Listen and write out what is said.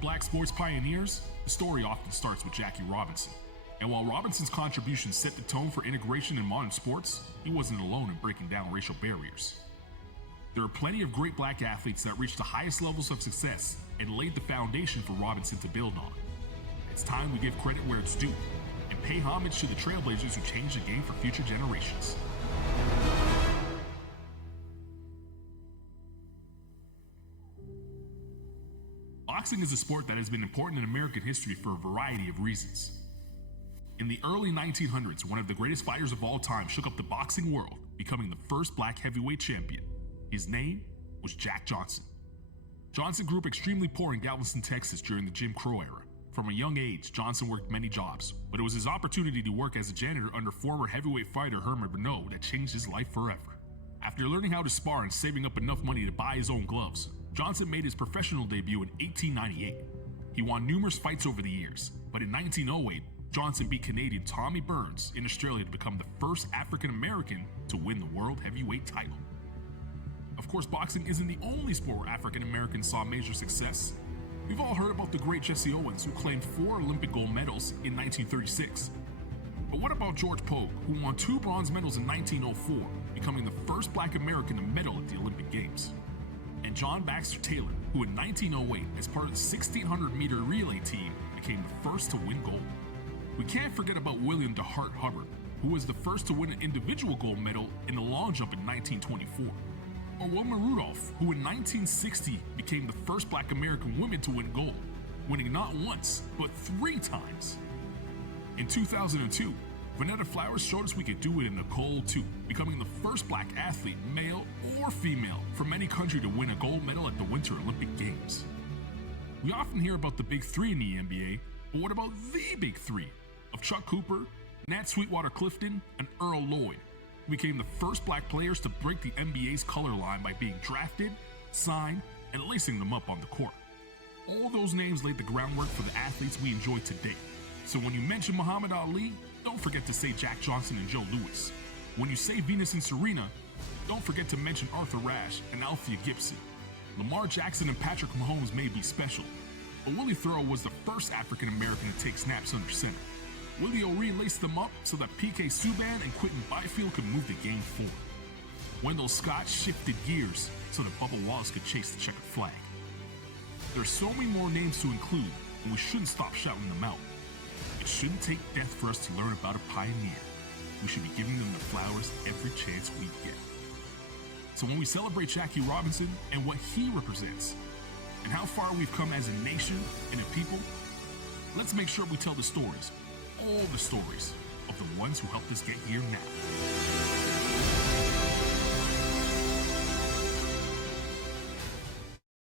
of black sports pioneers, the story often starts with Jackie Robinson. And while Robinson's contributions set the tone for integration in modern sports, he wasn't alone in breaking down racial barriers. There are plenty of great black athletes that reached the highest levels of success and laid the foundation for Robinson to build on. It's time we give credit where it's due and pay homage to the trailblazers who changed the game for future generations. Boxing is a sport that has been important in American history for a variety of reasons. In the early 1900s, one of the greatest fighters of all time shook up the boxing world, becoming the first black heavyweight champion. His name was Jack Johnson. Johnson grew up extremely poor in Galveston, Texas during the Jim Crow era. From a young age, Johnson worked many jobs, but it was his opportunity to work as a janitor under former heavyweight fighter Herman Renault that changed his life forever. After learning how to spar and saving up enough money to buy his own gloves, Johnson made his professional debut in 1898. He won numerous fights over the years, but in 1908, Johnson beat Canadian Tommy Burns in Australia to become the first African American to win the world heavyweight title. Of course, boxing isn't the only sport where African Americans saw major success. We've all heard about the great Jesse Owens, who claimed 4 Olympic gold medals in 1936. But what about George Pogue, who won 2 bronze medals in 1904, becoming the first black American to medal at the Olympic Games? And John Baxter Taylor, who in 1908, as part of the 1600-meter relay team, became the first to win gold. We can't forget about William DeHart Hubbard, who was the first to win an individual gold medal in the long jump in 1924. Or Wilma Rudolph, who in 1960 became the first black American woman to win gold, winning not once, but 3 times. In 2002, Vanetta Flowers showed us we could do it in Nicole too, becoming the first black athlete, male or female, from any country to win a gold medal at the Winter Olympic Games. We often hear about the Big Three in the NBA, but what about the Big Three of Chuck Cooper, Nat Sweetwater Clifton, and Earl Lloyd, who became the first black players to break the NBA's color line by being drafted, signed, and lacing them up on the court. All those names laid the groundwork for the athletes we enjoy today. So when you mention Muhammad Ali, don't forget to say Jack Johnson and Joe Louis. When you say Venus and Serena, don't forget to mention Arthur Ashe and Althea Gibson. Lamar Jackson and Patrick Mahomes may be special, but Willie Thurl was the first African American to take snaps under center. Willie O'Ree laced them up so that P.K. Subban and Quentin Byfield could move the game forward. Wendell Scott shifted gears so that Bubba Wallace could chase the checkered flag. There are so many more names to include, and we shouldn't stop shouting them out. It shouldn't take death for us to learn about a pioneer. We should be giving them the flowers every chance we get. So when we celebrate Jackie Robinson and what he represents, and how far we've come as a nation and a people, let's make sure we tell the stories, all the stories, of the ones who helped us get here now.